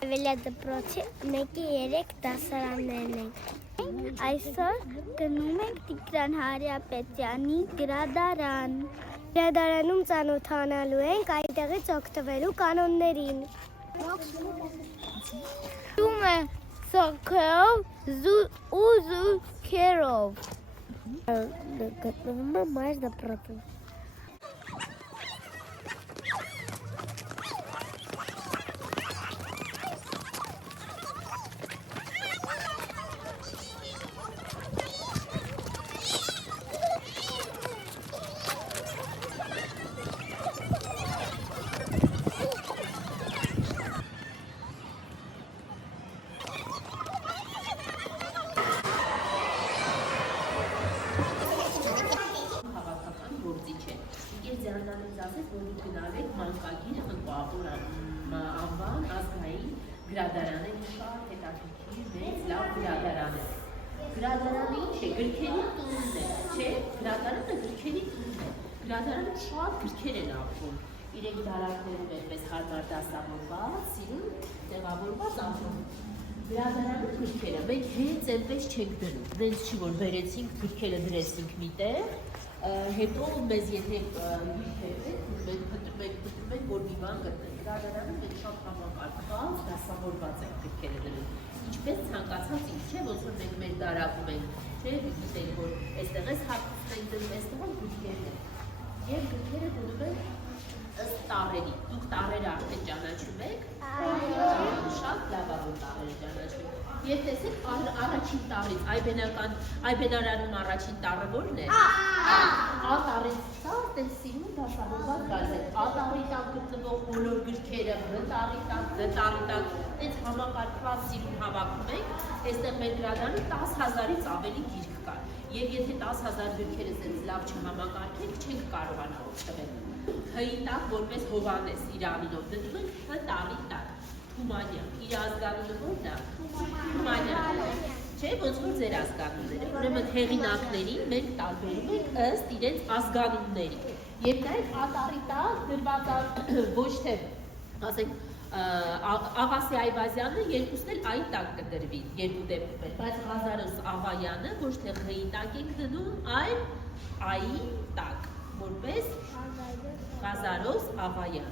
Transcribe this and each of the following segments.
Վելյա դպրոցի 1-3 դասարաններն ենք։ Այսօր գնում ենք Տիգրան Հարապետյանի գրադարան։ Գրադարանում ծանոթանալու ենք այդտեղից օգտվելու կանոններին։ Դում է սոքերով ու զույգերով։ Գտնվում է մայր դպրոցում։ Գրադարան է շատ հետաքրքիր մեծ լավ գրադարան է։ Գրադարանը ինչ է, գրքերի տունն է, չէ՞, գրադարանը գրքերի տունն է։ Գրադարանը շատ գրքեր են ապրում։ Իրենք դարակներում այդպես հարմար դասավորված, սիրուն տեղավորված ապրում։ Գրադարանը գրքերը մենք հենց այնպես չենք դնում։ Դենց չի որ բերեցինք գրքերը դրեցինք միտեղ, հետո մեզ եթե փնտրում ենք որ մի բան գտնենք։ Գրադարանը մենք շատ համակարգված, դասավորված ենք գրքերը դնում։ Ինչպես ցանկացած ինչ չէ, ոնց որ մենք մեր դարակում ենք, չէ՞, գիտենք որ այստեղ էս հատուցն ենք դնում, այստեղ էլ գրքերն են։ Եվ գրքերը դնում ենք ըստ տառերի։ Դուք տառերը արդեն ճանաչում եք։ Շատ լավ է որ տառերը ճանաչում։ Եվ տեսեք առաջին տառից, այբենարանում առաջին տառը ո՞րն է։ Ա տառից տառ, տես սիրուն դասավորված գազ է։ Ա տառի տակ գտնվող բոլոր գրքերը, Բ տառի տակ, Դ տառի տակ, տես համակարգված սիրուն հավաքում ենք, այստեղ մեր գրադարանում 10,000-ից ավելի գիրք կա։ Եվ եթե 10,000 գրքերը ձեզ լավ չհամակարգենք, չենք կարողանա օգտվել։ Հ-ի տակ որպես Հովհաննես իր անունով դնում ենք Հ տառի տակ։ Թումանյան, իր ազգանունը ո՞րն է։ Թումանյան, չէ՞ ոնց որ ձեր ազգանունները։ Ուրեմն հեղինակներին մենք տարբերում ենք ըստ իրենց ազգանունների։ Եվ նայեք ատառի տակ դրված ոչ թե, ասենք, Աղասի Այվազյանը երկուսն էլ այի տակ կդրվի երկու դեպքում էլ, բայց Ղազարոս Աղայանը ոչ թե Ղ-ի տակ ենք դնում, այլ այի տակ, որպես Ղազարոս Աղայան։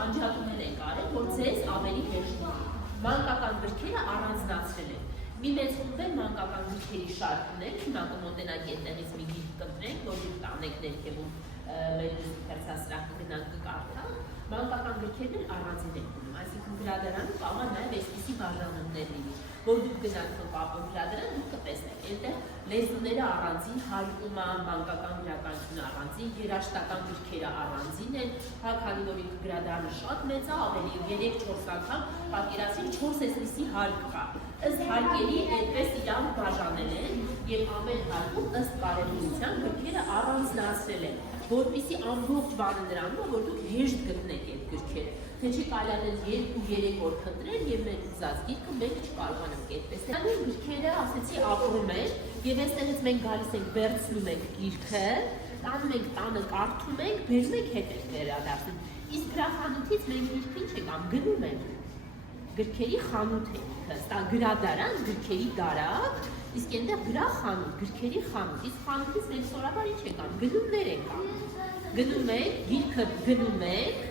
Անջատումներ ենք արել, որ ձեզ ավելի հեշտ լինի։ Մանկական գրքերը առանձնացրել են։ Մի մեծ խումբ մանկական գրքերի շարքներ, հիմա կմոտենանք այդտեղից մի գիրք կընտրենք, որ դուք տանեք ներքևում մեր դասասրահ կգնանք կկարդանք, մանկական գրքերն էլ առանձին են դնում, այսինքն գրադարանը կարող է նաև այսպիսի բաժանումներ լինի, որ դուք գնաք կապում գրադարան, դուք կտեսնեք, այնտեղ լեզուները առանձին, հարկումը, մանկական գրականությունը առանձին, երաժշտական գրքերը առանձին են, քանի որ ինքը գրադարանը շատ մեծ է, ավելի 3-4 անգամ պատկերացրեք 4 այսպիսի հարկ կա։ Ըստ հարկերի այդպես իրան բաժանել են եւ ամեն հարկում ըստ կարևորության գրքերը առանձնացրել են, որպեսզի ամբողջ բանը նրանում է, որ դուք հեշտ գտնեք այդ գրքերը։ Թե չի կարողանալ 2-3 օր փնտրել եւ մեր ուզած գիրքը մենք չկարողանանք այդպես։ Այդ գրքերը, ասեցի, ապրում են եւ այստեղից մենք գալիս ենք, վերցնում ենք գիրքը, տանում ենք տանը, կարդում ենք, բերում ենք հետ ենք վերադարձնում։ Իսկ գրախանութից մենք գիրքին չեկամ, գնում ենք։ Գրքերի խանութ է, հստա գրադարան, գրքերի դարակ, իսկ այնտեղ գրախանութ, գրքերի խանութ, իսկ խանութից մենք սովորաբար ինչ եկան, գնումներ եկան, գնում ենք, գիրքը գնում ենք,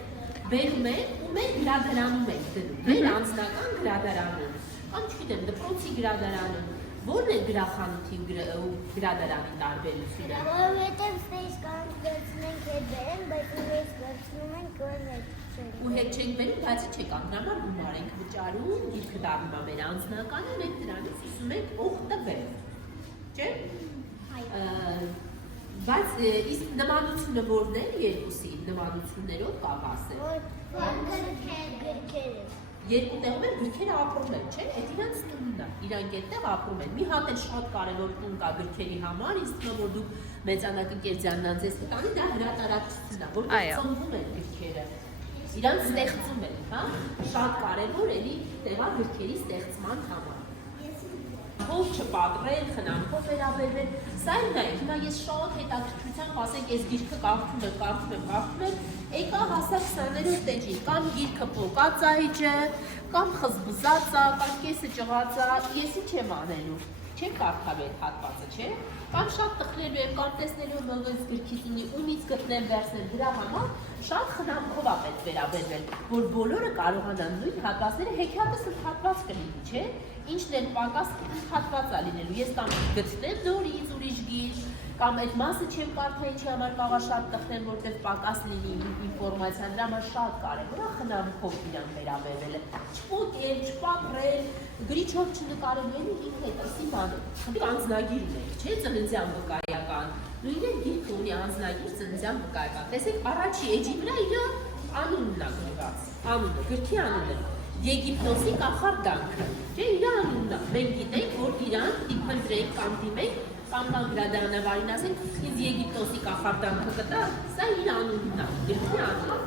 բերում ենք ու մենք գրադարանում ենք դնում, մեր անձնական գրադարանում, կամ չգիտեմ, դպրոցի գրադարանում, ո՞րն է գրախանութի ու գրադարանի տարբերությունը։ Որովհետև ստեյս կարող վերցնենք հետ բերենք, բայց մենք վերցնում ենք ու հետ չենք բերում, բայց չեք անհնարավոր գումար ենք վճարում, գիրքը դառնում է մեր անձնականը, մենք դրանից ուզում ենք օգտվել, չէ՞։ Բայց իսկ նմանությունը որն է երկուսի նմանություններով կարող ասել։ Գրքերը։ Երկու տեղում էլ գրքերը ապրում են, չէ՞, այդ իրանց տունն է, իրանք այդտեղ ապրում են։ Մի հատ էլ շատ կարևոր տուն կա գրքերի համար, իսկ նա որ դուք մեծանակը ձյաննան ձեզ կտանի, դա հրատարակչությունն է, որտեղ ծնվում են գրքերը։ Իրանք ստեղծում են, հա, շատ կարևոր էլի տեղա գրքերի ստեղծման համար։ Հով չպատրել, խնամքով վերաբերվել, սա էլ նայեք, հիմա ես շատ հետաքրքրությամբ ասենք ես գիրքը կարդում եմ, եկա հասա 20-րդ էջին, կամ գիրքը պոկած է, կամ խզբզած է, կամ կեսը ճղած է, ես ինչ եմ անելու, չեմ կարդալ այդ հատվածը, չէ, կամ շատ տխնելու եմ, կամ տեսնելու եմ ըլգից գրքից ինի, ումից գտնեմ վերցնել, դրա համար շատ խնամքով է պետք վերաբերվել, որ բոլորը կարողանան նույն հատվածները հեքիաթս ընդհատված կլինի, չէ, ինչն էլ պակաս ընդհատված է լինելու, ես կամ գտնեմ նորից ուրիշ գիր, կամ այդ մասը չեմ կարդա ինչի համար կարող է շատ տխնեմ, որտեղ պակաս լինի ինֆորմացիան, դրա համար շատ կարևոր է խնամքով իրան վերաբերվելը, չպոկել, չպատրել, գրիչով չնկարել, ինքն է տսի մանել, խնդի անձնագիր ունենք, չէ, ծննդյան վկայական, նույն էլ գիրքը ունի անձնագիր ծննդյան վկայական, տեսեք առաջի էջի վրա իր անունն է գրված, անունը, գրքի անունը, Եգիպտոսի կախարդանքը, չէ, իր անունն է, մենք գիտենք, որ իրան դիփնտրենք կամ դիմենք, կամ գրադարանավարին ասենք, ինձ Եգիպտոսի կախարդանքը կտա, սա իր անունն է, գրքի անունը,